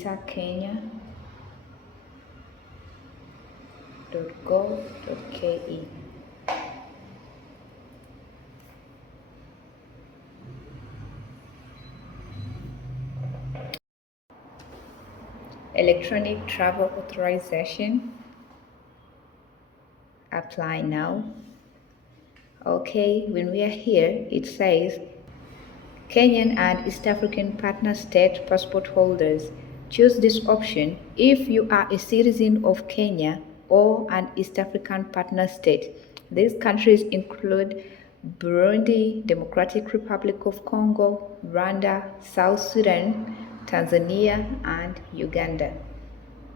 eTA Kenya.gov.ke. Electronic travel authorization. Apply now. Okay, when we are here, it says Kenyan and East African partner state passport holders. Choose this option if you are a citizen of Kenya or an East African partner state. These countries include Burundi, Democratic Republic of Congo, Rwanda, South Sudan, Tanzania, and Uganda.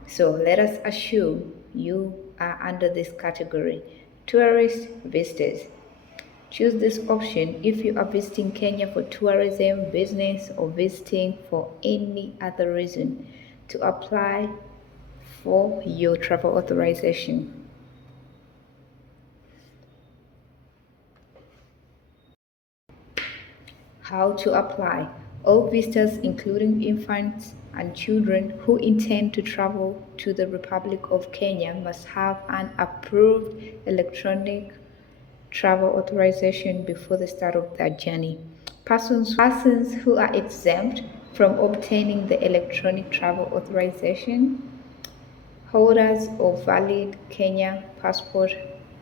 So let us assume you are under this category. Tourist visitors. Choose this option if you are visiting Kenya for tourism, business, or visiting for any other reason to apply for your travel authorization. How to apply. All visitors, including infants and children who intend to travel to the Republic of Kenya, must have an approved electronic travel authorization before the start of their journey. Persons who are exempt from obtaining the electronic travel authorization, holders of valid Kenya passport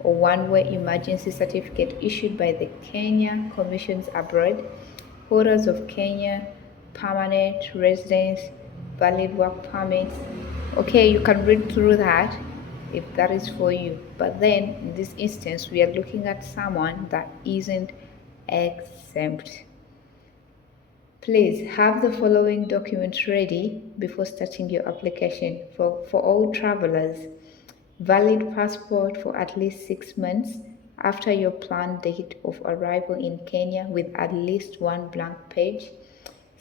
or one-way emergency certificate issued by the Kenya Commissions Abroad, holders of Kenya permanent residence, valid work permits. Okay, you can read through that if that is for you. But then in this instance, we are looking at someone that isn't exempt. Please have the following documents ready before starting your application. For all travelers, valid passport for at least 6 months after your planned date of arrival in Kenya with at least one blank page,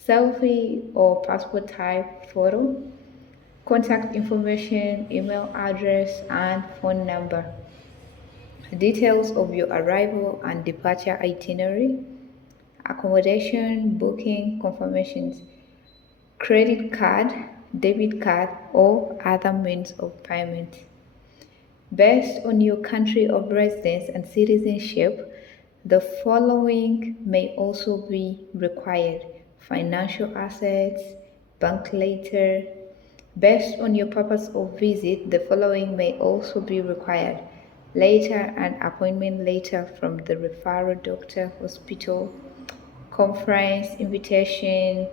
selfie or passport type photo, contact information, email address, and phone number, details of your arrival and departure itinerary, accommodation, booking, confirmations, credit card, debit card, or other means of payment. Based on your country of residence and citizenship, the following may also be required: financial assets, bank letter. Based on your purpose of visit, the following may also be required: letter and appointment letter from the referral doctor, hospital, conference invitation,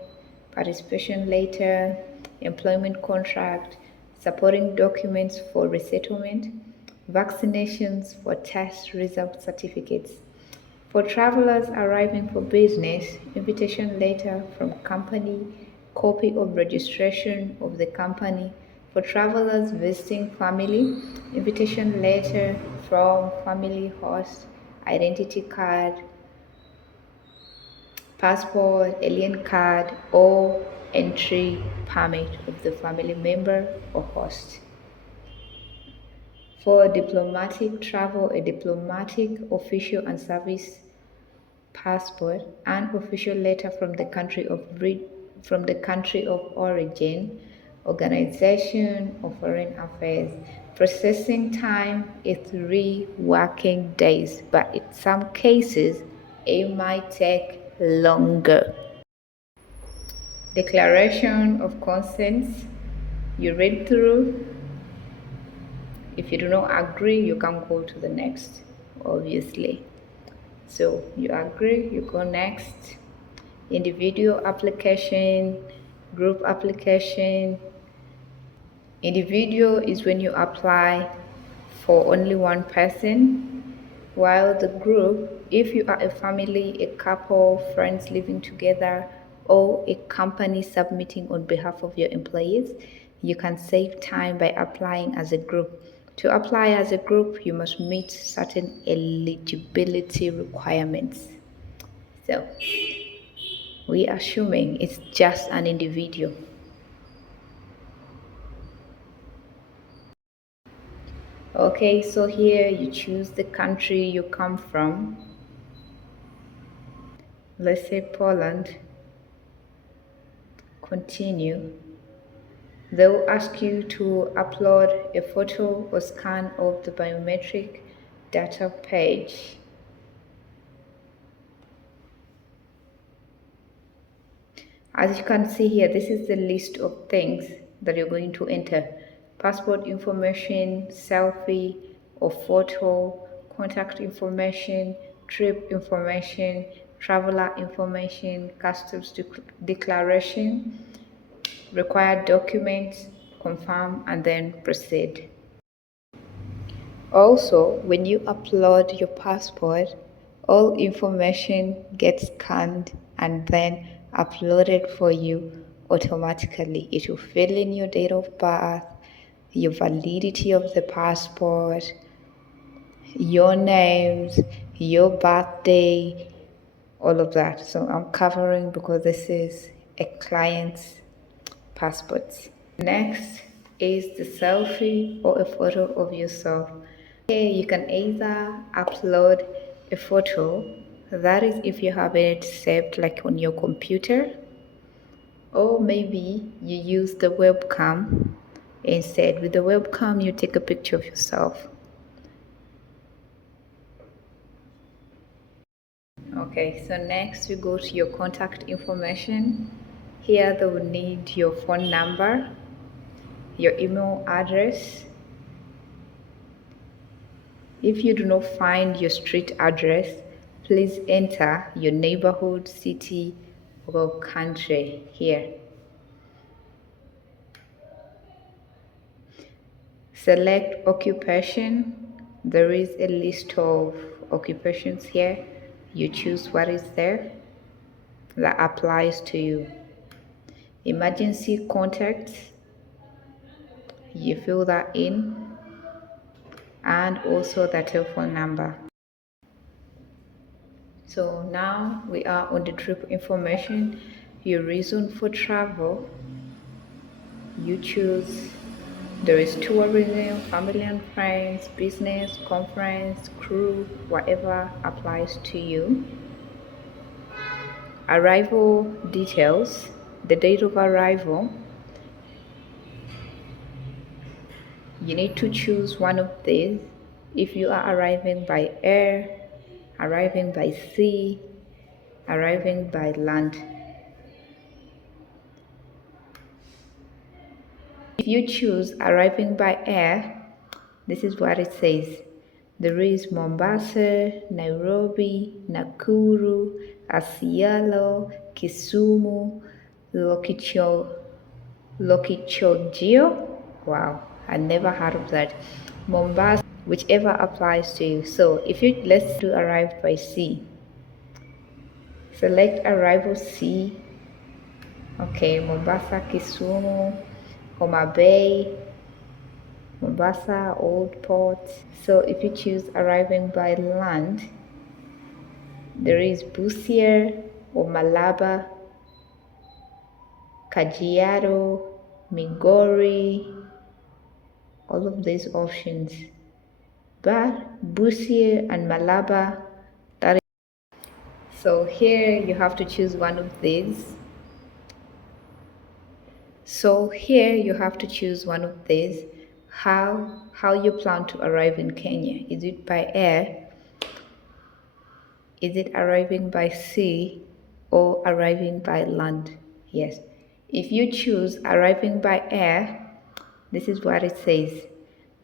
participation letter, employment contract, supporting documents for resettlement, vaccinations for test result certificates. For travelers arriving for business, invitation letter from company, copy of registration of the company. For travelers visiting family, invitation letter from family host, identity card, passport, alien card, or entry permit of the family member or host. For diplomatic travel, a diplomatic, official, and service passport, and official letter from the country of origin, organization, or foreign affairs. Processing time is 3 working days, but in some cases it might take longer. Declaration of consents. You read through. If you do not agree, you can go to the next, obviously. So you agree, you go next. Individual application, group application. Individual is when you apply for only one person, while the group, if you are a family, a couple, friends living together, or a company submitting on behalf of your employees, you can save time by applying as a group. To apply as a group, you must meet certain eligibility requirements. So, we are assuming it's just an individual. Okay, so here you choose the country you come from. Let's say Poland. Continue. They'll ask you to upload a photo or scan of the biometric data page. As you can see here, this is the list of things that you're going to enter: passport information, selfie or photo, contact information, trip information, traveler information, customs declaration, required documents, confirm, and then proceed. Also, when you upload your passport, all information gets scanned and then uploaded for you automatically. It will fill in your date of birth, your validity of the passport, your names, your birthday, all of that. So I'm covering because this is a client's passports. Next is the selfie or a photo of yourself. Here you can either upload a photo, that is if you have it saved like on your computer, or maybe you use the webcam instead. With the webcam, you take a picture of yourself. Okay, so next we go to your contact information. Here they will need your phone number, your email address. If you do not find your street address, please enter your neighborhood, city, or country here. Select occupation. There is a list of occupations here. You choose what is there that applies to you. Emergency contacts, you fill that in, and also the telephone number. So now we are on the trip information. Your reason for travel, you choose. There is tourism, family and friends, business, conference, crew, whatever applies to you. Arrival details, the date of arrival. You need to choose one of these. If you are arriving by air, arriving by sea, arriving by land. If you choose arriving by air, this is what it says. There is Mombasa, Nairobi, Nakuru, Asiolo, Kisumu, Lokichogio. Wow, I never heard of that. Mombasa, whichever applies to you. So if you, let's do arrive by sea. Select arrival sea. Okay, Mombasa, Kisumu, Homa Bay, Mombasa, Old Port. So if you choose arriving by land, there is Busia or Malaba, Kajiado, Migori, all of these options. But Busia and Malaba, that is. So here you have to choose one of these. So here you have to choose one of these. How you plan to arrive in Kenya? Is it by air? Is it arriving by sea or arriving by land? Yes. If you choose arriving by air, this is what it says.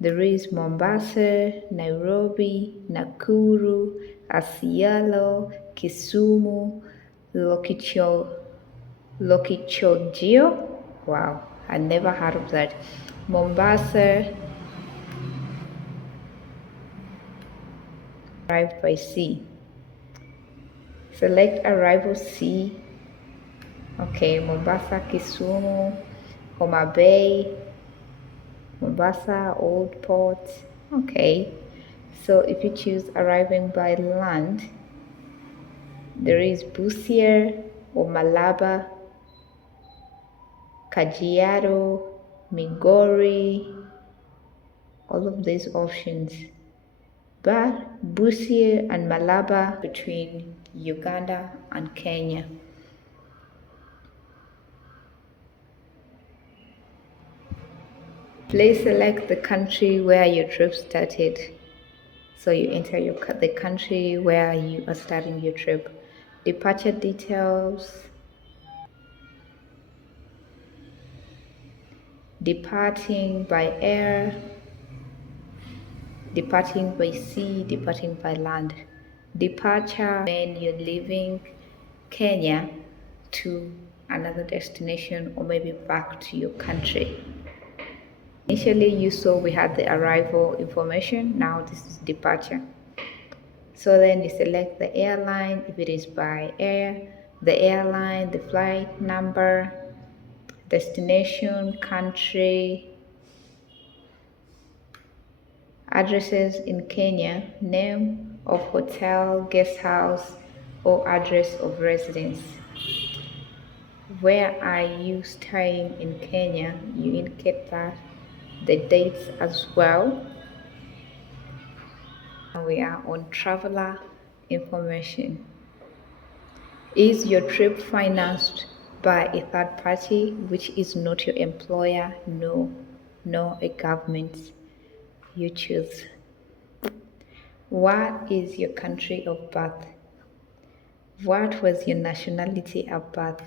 There is Mombasa, Nairobi, Nakuru, Asiolo, Kisumu, Lokichogio. Wow, I never heard of that. Mombasa, arrived by sea. Select arrival sea. Okay, Mombasa, Kisumu, Homa Bay, Mombasa, Old Port. Okay, so if you choose arriving by land, there is Busia or Malaba, Kajiado, Migori, all of these options. But Busia and Malaba between Uganda and Kenya. Please select the country where your trip started. So you enter the country where you are starting your trip. Departure details, departing by air, departing by sea, departing by land. Departure when you're leaving Kenya to another destination or maybe back to your country. Initially, you saw we had the arrival information. Now this is departure. So then you select the airline if it is by air, the airline, the flight number, destination, country, addresses in Kenya, name of hotel, guest house, or address of residence. Where are you staying in Kenya? You indicate that, the dates as well. We are on traveler information. Is your trip financed by a third party, which is not your employer? No, nor a government. You choose. What is your country of birth? What was your nationality at birth?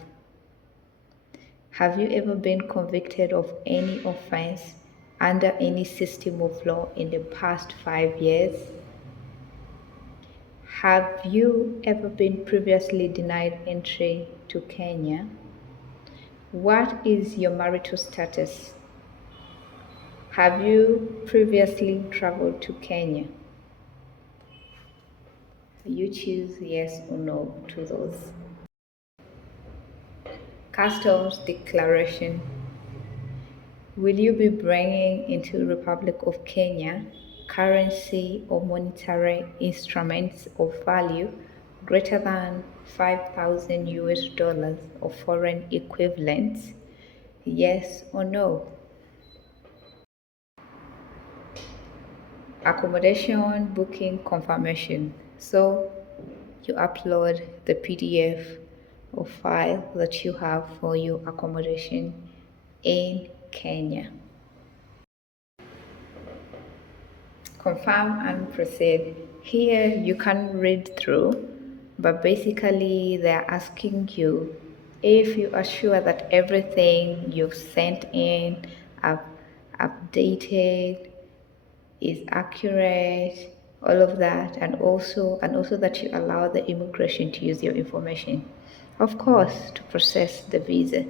Have you ever been convicted of any offense under any system of law in the past 5 years? Have you ever been previously denied entry to Kenya? What is your marital status? Have you previously traveled to Kenya? You choose yes or no to those. Customs declaration. Will you be bringing into Republic of Kenya currency or monetary instruments of value greater than 5,000 US dollars or foreign equivalents? Yes or no? Accommodation booking confirmation. So you upload the PDF or file that you have for your accommodation in Kenya. Confirm and proceed. Here you can read through, but basically they're asking you if you are sure that everything you've sent in, updated, is accurate, all of that, and also that you allow the immigration to use your information, of course, to process the visa.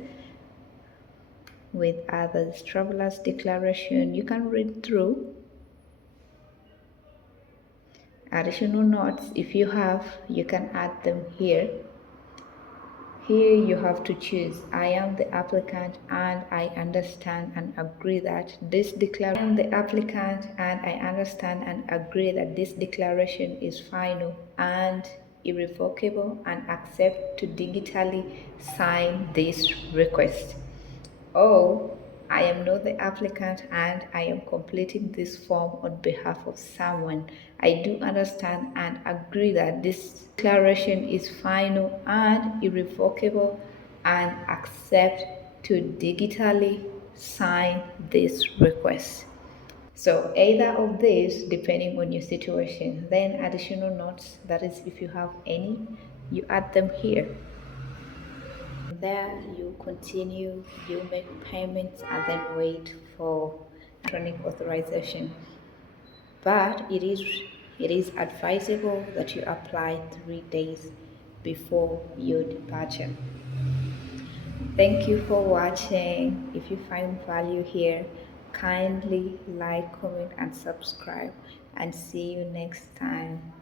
With others, travelers declaration, you can read through. Additional notes, if you have, you can add them here. Here you have to choose, I am the applicant and I understand and agree that this declaration. I am the applicant and I understand and agree that this declaration is final and irrevocable and accept to digitally sign this request. Oh, I am not the applicant and I am completing this form on behalf of someone. I do understand and agree that this declaration is final and irrevocable and accept to digitally sign this request. So either of these, depending on your situation. Then additional notes, that is if you have any, you add them here. There you continue, you make payments and then wait for electronic authorization. But it is advisable that you apply 3 days before your departure. Thank you for watching. If you find value here, kindly like, comment and subscribe, and see you next time.